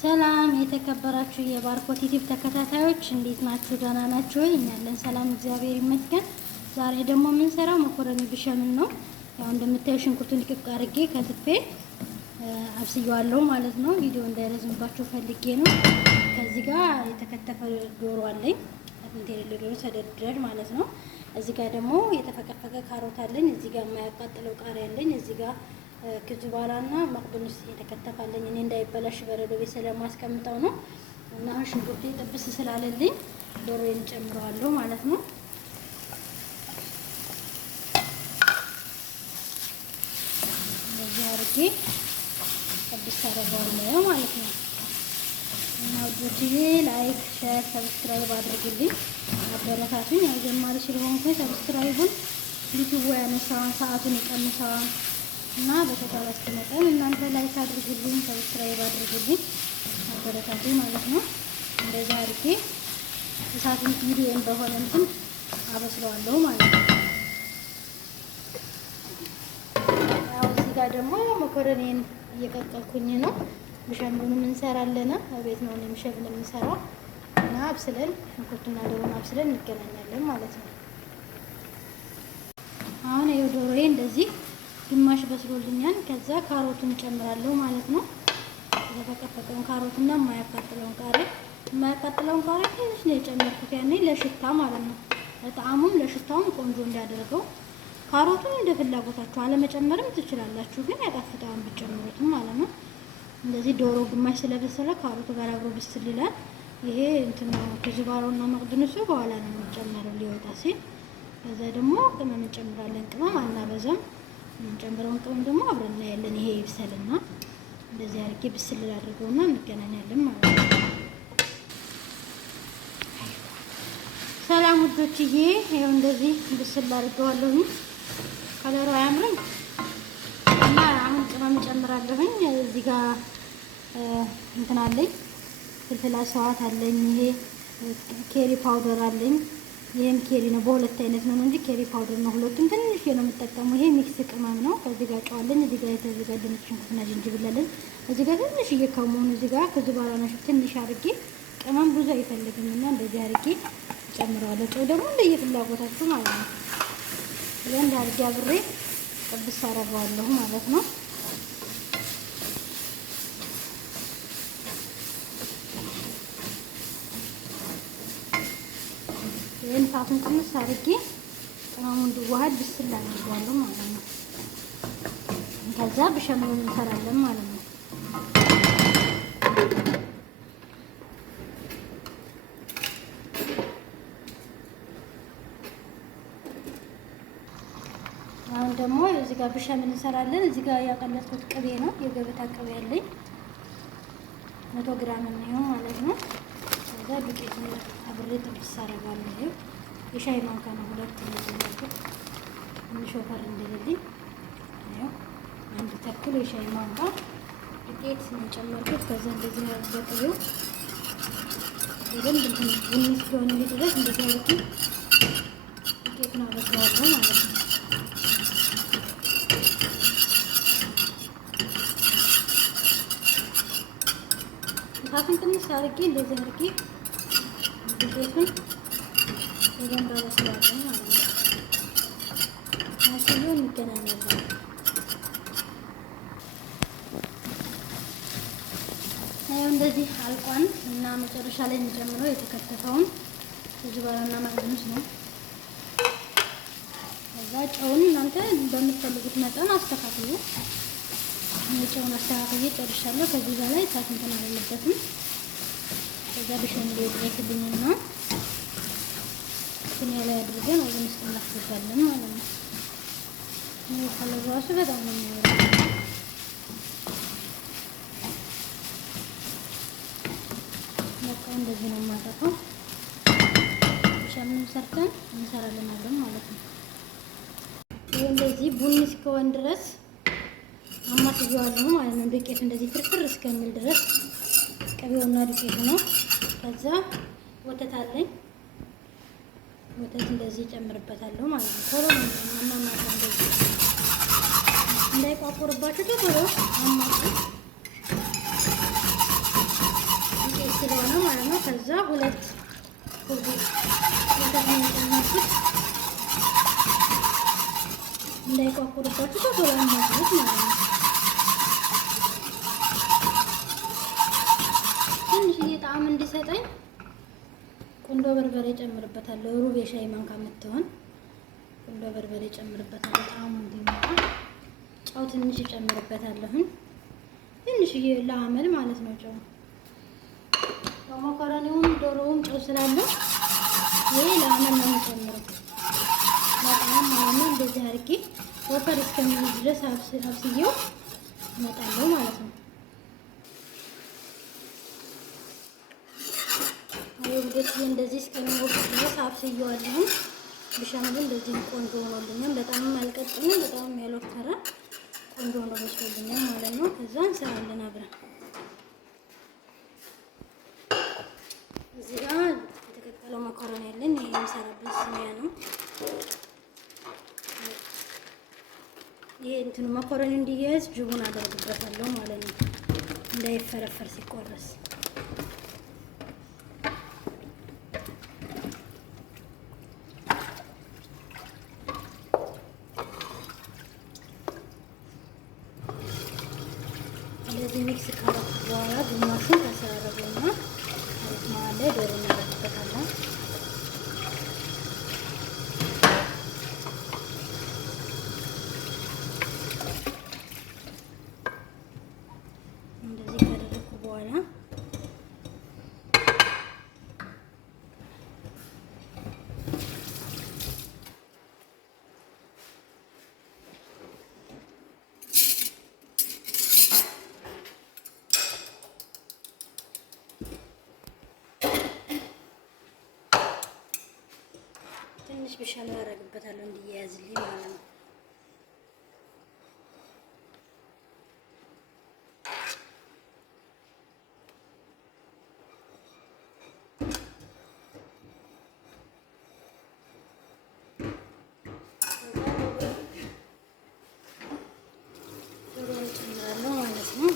ሰላም የተከበራችሁ የባርኮት ዩቲዩብ ተከታታዮች እንዴት ናችሁ? ደህና ናችሁ? እኛ ያለን ሰላም እግዚአብሔር ይመስገን። ዛሬ ደግሞ የምንሰራው መኮረኒ ብሸምን ነው። ያው እንደምታዩ ሽንኩርቱን ልቅቅ አድርጌ ከትፌ አብስየዋለሁ ማለት ነው። ቪዲዮ እንዳይረዝምባችሁ ፈልጌ ነው። ከዚህ ጋር የተከተፈ ዶሮ አለኝ። አጥንት የሌለው ዶሮ ተደርድሯል ማለት ነው። እዚህ ጋር ደግሞ የተፈቀፈቀ ካሮት አለኝ። እዚህ ጋር የማያቃጥለው ቃሪያ አለኝ። እዚህ ጋር ክዝባራና መቅደስ የተከተፋለኝ እኔ እንዳይበላሽ በረዶ ቤት ስለማስቀምጠው ነው። እና አሁን ሽንኩርቴ ጥብስ ስላለልኝ ዶሮዬን ጨምረዋለሁ ማለት ነው። እንደዚህ አድርጌ ጥብስ አደርገዋለሁ ማለት ነው። እና ወዲህ ላይክ፣ ሼር፣ ሰብስክራይብ አድርጉልኝ፣ አበረታቱኝ። ያው ጀማሪ ስለሆንኩኝ ሰብስክራይቡን ዩቲዩብ ያነሳዋን ሰዓቱን ይቀንሳዋል እና በተቻላችሁ መጠን እናንተ ላይክ አድርጉልኝ፣ ሰብስክራይብ አድርጉልኝ፣ አበረታቱኝ ማለት ነው። እንደዛ አድርጌ እሳቱን ሚዲየም በሆነ እንትን አበስለዋለሁ ማለት ነው። ያው እዚህ ጋር ደግሞ መኮረኒን እየቀቀልኩኝ ነው። ብሸምኑንም እንሰራለን። ቤት ነው የምሸብን የምንሰራው እና አብስለን ሽንኩርቱና ዶሮን አብስለን እንገናኛለን ማለት ነው። አሁን ይኸው ዶሮዬ እንደዚህ ግማሽ በስሎልኛል። ከዛ ካሮቱን ጨምራለሁ ማለት ነው። የተፈቀፈቀውን ካሮትና የማያቃጥለውን ቃሪያ ትንሽ ነው የጨመርኩት፣ ያኔ ለሽታ ማለት ነው። ለጣዕሙም ለሽታውም ቆንጆ እንዲያደርገው ካሮቱን እንደ ፍላጎታችሁ አለመጨመርም ትችላላችሁ፣ ግን ያጣፍጣውን ብትጨምሩትም ማለት ነው። እንደዚህ ዶሮ ግማሽ ስለበሰለ ካሮቱ ጋር አብሮ ብስል ይላል። ይሄ እንትን ነው ክዝባራውና መቅደሱ በኋላ ነው የሚጨመረው ሊወጣ ሲል። ከዛ ደግሞ ቅመም እንጨምራለን። ቅመም አናበዛም። የምንጨምረውን ቅመም ደግሞ አብረን እናያለን። ይሄ ይብሰልና እንደዚህ አድርጌ ብስል አድርገውና እንገናኛለን ማለት ነው። ሰላም ውዶችዬ፣ ይሄው እንደዚህ ብስል አድርገዋለሁ። ከለሩ አያምርም? እና አሁን ቅመም እጨምራለሁኝ። እዚህ ጋር እንትን አለኝ፣ ፍልፍል አስዋት አለኝ። ይሄ ኬሪ ፓውደር አለኝ። ይሄም ኬሪ ነው። በሁለት አይነት ነው እንጂ ኬሪ ፓውደር ነው። ሁለቱም ትንሽ ነው የምጠቀመው። ይሄ ሚክስ ቅመም ነው። ከዚህ ጋር ጨዋለኝ። እዚህ ጋር የተዘጋጀ ሽንኩርትና ዝንጅብል አለኝ። እዚህ ጋር ትንሽ እየከመኑ እዚህ ጋር ከዝባራ ነው ትንሽ አድርጌ፣ ቅመም ብዙ አይፈልግምና እንደዚህ አድርጌ ጨምረዋለሁ። ጨው ደግሞ እንደየፍላጎታችሁ ማለት ነው። ይሄን አድርጌ አብሬ ጥብስ አደርገዋለሁ ማለት ነው። ይሄን እሳቱን ቅንስ አድርጌ ቅመሙን እንዲዋሃድ ብስል አድርገዋለሁ ማለት ነው። ከዛ ብሸምኑን እንሰራለን ማለት ነው። አሁን ደግሞ እዚህ ጋር ብሸምን እንሰራለን። እዚህ ጋር ያቀለጥኩት ቅቤ ነው፣ የገበታ ቅቤ ያለኝ 100 ግራም ነው ማለት ነው። ከዛ ዱቄቱን አብሬ ጥብስ አደርጋለሁ። የሻይ ማንካ ነው፣ ሁለት ነው። ትንሽ ወፈር እንደሌለኝ ያው አንድ ተኩል የሻይ ማንካ ዱቄት ነው ጨመርኩት። ከዛ እንደዚህ በቅቤው በደንብ እንትን ቡኒ እስኪሆን ድረስ እንደዚህ አድርጌ ዱቄቱን አበስለዋለሁ ማለት ነው። እሳቱን ትንሽ አድርጌ እንደዚህ አድርጌ ዱቄቱን በደንብ አበስለዋለሁ ማለት ነው። አሽሎ እንገናኛለን። ያው እንደዚህ አልቋን እና መጨረሻ ላይ እንጨምረው የተከተፈውን ዝባራና መቅደስ ነው። ከዛ ጨውን እናንተ በምትፈልጉት መጠን አስተካክሉ። ጨውን አስተካክዬ ጨርሻለሁ። ከዚህ በላይ እሳት እንትን አለበትም። ከዛ ብሸምሉ ይድረስልኝና ግን ያለ አድርገን ወደ ውስጥ እናስገባለን ማለት ነው። ይሄ ከለሩ ራሱ በጣም ነው የሚያምረው። በቃ እንደዚህ ነው የማጠፋው። ብሸምን ሰርተን እንሰራለን ማለት ነው። ይሄ እንደዚህ ቡኒ እስከሆን ድረስ አማስያዋለሁ ማለት ነው። ዱቄቱ እንደዚህ ፍርፍር እስከሚል ድረስ ቅቤውና ዱቄቱ ነው። ከዛ ወተት አለኝ። ወተት እንደዚህ ጨምርበታለሁ ማለት ነው። ቶሎ ነው ማማማት እንደዚህ እንዳይቋቁርባችሁ ቶሎ አማሱ። ሁለት ኩብ ወተት ነው የጨመርኩት። እንዳይቋቁርባችሁ በቶሎ ማድረግ ማለት ነው። ትንሽዬ ጣዕም እንዲሰጠኝ ቁንዶ በርበሬ ጨምርበታለሁ። ሩብ የሻይ ማንካ የምትሆን ቁንዶ በርበሬ ጨምርበታለሁ ጣዕሙ እንዲመጣ። ጨው ትንሽ ጨምርበታለሁ። ትንሽዬ ለአመል ማለት ነው ጨው። መኮረኒውም ዶሮውም ጨው ስላለው ይሄ ለአመል ነው የምጨምረው። በጣም ማለት እንደዚህ አድርጌ ወፈር እስከሚል ድረስ አብስዬው እመጣለሁ ማለት ነው። እንግዲህ እንደዚህ እስከሚወፍር ድረስ አብስዬዋለሁ። ብሻምሉ እንደዚህ ቆንጆ ሆኖልኛል። በጣም አልቀጥንም፣ በጣም ያልወፈረ ቆንጆ ሆኖ በስሎልኛል ማለት ነው። ከዛ እንሰራለን አብረን። እዚህ ጋር የተቀቀለው መኮረኒ ያለን ይሄ የምሰራበት ስሚያ ነው። ይሄ እንትኑ መኮረኒ እንዲያያዝ ጅቡን አደርግበታለሁ ማለት ነው፣ እንዳይፈረፈር ሲቆረስ። እንደዚህ ሚክስ ካረኩ በኋላ ግማሹን ተሰራረቡና መሀል ላይ ዶሮ እናደርግበታለን። እንደዚህ ካደረኩ በኋላ ትንሽ ብሻላ ያደርግበታለሁ እንዲያያዝልኝ ማለት ነው። ዶሮ እጨምራለሁ ማለት ነው።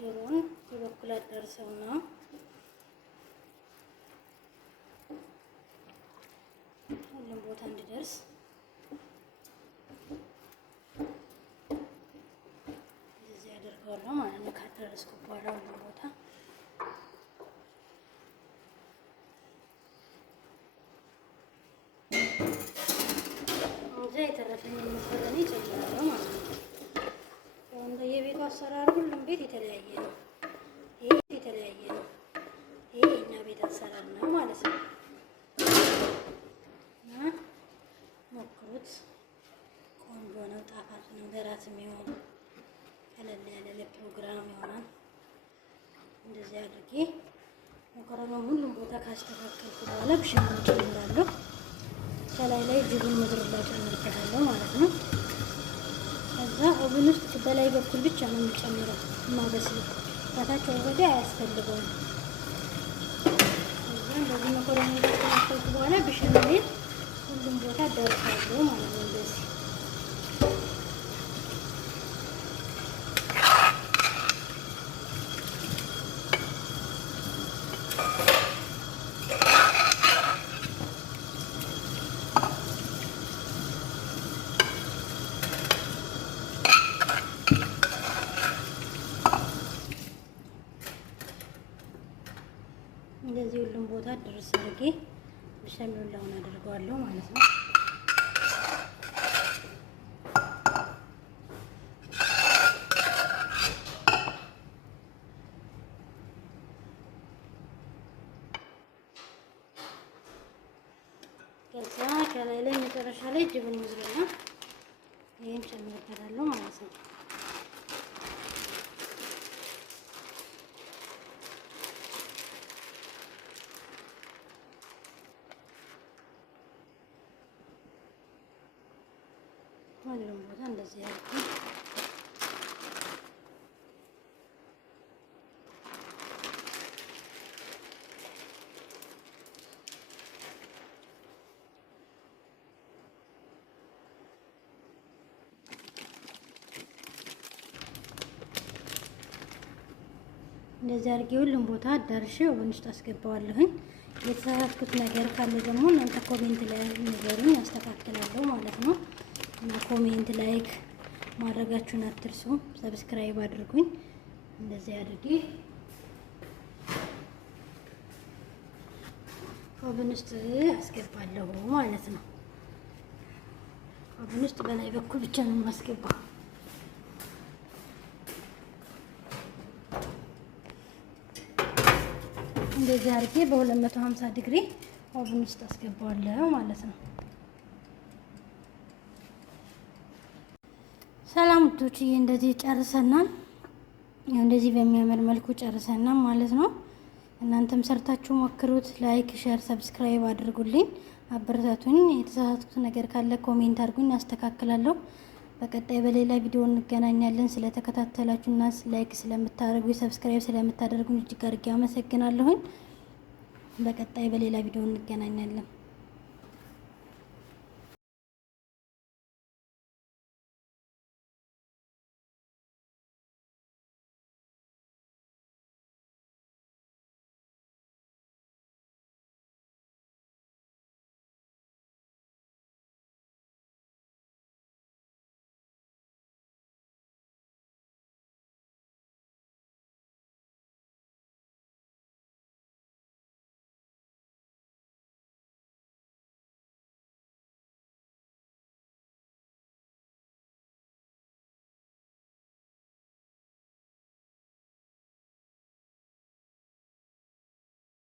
ዶሮውን በበኩል አዳርሰውና ሁሉም ቦታ እንዲደርስ እንደዚህ አደርገዋለሁ ማለት ነው። ካደረስኩ በኋላ ሁሉም ቦታ እዛ የተረፈኝ መኮረኒ እጨምራለሁ ማለት ነው። የቤቱ አሰራር ሁሉም ቤት የተለያየ ነው። ይሄ የተለያየ ነው። ይሄ የኛ ቤት አሰራር ነው ማለት ነው። እና ሞክሩት፣ ቆንጆ ነው፣ ጣፋጭ ነው። ለራት የሚሆን ቀለል ያለ ለፕሮግራም ይሆናል። እንደዚህ አድርጌ መኮረኒውን ሁሉም ቦታ ካስተካከልኩ በኋላ ብሻውን እጨምራለሁ። ከላይ ላይ ጅቡን ምድር ላይ ጨምርበታለሁ ማለት ነው። ከዛ ኦቨን ውስጥ በላይ በኩል ብቻ ነው የሚጨምረው ማበስለው፣ ታች ወዲያ አያስፈልገውም። ከዛ እንደዚህ መኮረኒ ካስተካከልኩ በኋላ ብሻውን ሁሉም ቦታ አዳርሳለሁ ማለት ነው። እንደዚህ እንደዚህ ሁሉም ቦታ ድረስ አድርጌ ብሻሚውላውን አደርገዋለሁ ማለት ነው። ከዛ ከላይ ላይ መጨረሻ ላይ ጅብን ሙዝረና ይሄን ጨምርበታለሁ ማለት ነው። ሁሉም ቦታ እንደዚህ ያድርጉ። እንደዚህ አድርጌ ሁሉም ቦታ አዳርሼ ኦቨን ውስጥ አስገባዋለሁኝ። የተሳሳትኩት ነገር ካለ ደግሞ እናንተ ኮሜንት ላይ ንገሩኝ፣ ያስተካክላለሁ ማለት ነው። እና ኮሜንት ላይክ ማድረጋችሁን አትርሱ። ሰብስክራይብ አድርጉኝ። እንደዚህ አድርጌ ኦቨን ውስጥ አስገባለሁ ማለት ነው። ኦቨን ውስጥ በላይ በኩል ብቻ ነው የማስገባው። እንደዚህ አድርጌ በ250 ዲግሪ ኦቨን ውስጥ አስገባዋለሁ ማለት ነው። ሰላም ውዶችዬ፣ እንደዚህ ጨርሰናል። እንደዚህ በሚያምር መልኩ ጨርሰናል ማለት ነው። እናንተም ሰርታችሁ ሞክሩት። ላይክ፣ ሼር፣ ሰብስክራይብ አድርጉልኝ፣ አበረታቱኝ። የተሳሳትኩት ነገር ካለ ኮሜንት አድርጉኝ፣ አስተካክላለሁ። በቀጣይ በሌላ ቪዲዮ እንገናኛለን። ስለተከታተላችሁና ላይክ ስለምታደርጉ ሰብስክራይብ ስለምታደርጉኝ እጅግ አድርጌ አመሰግናለሁኝ። በቀጣይ በሌላ ቪዲዮ እንገናኛለን።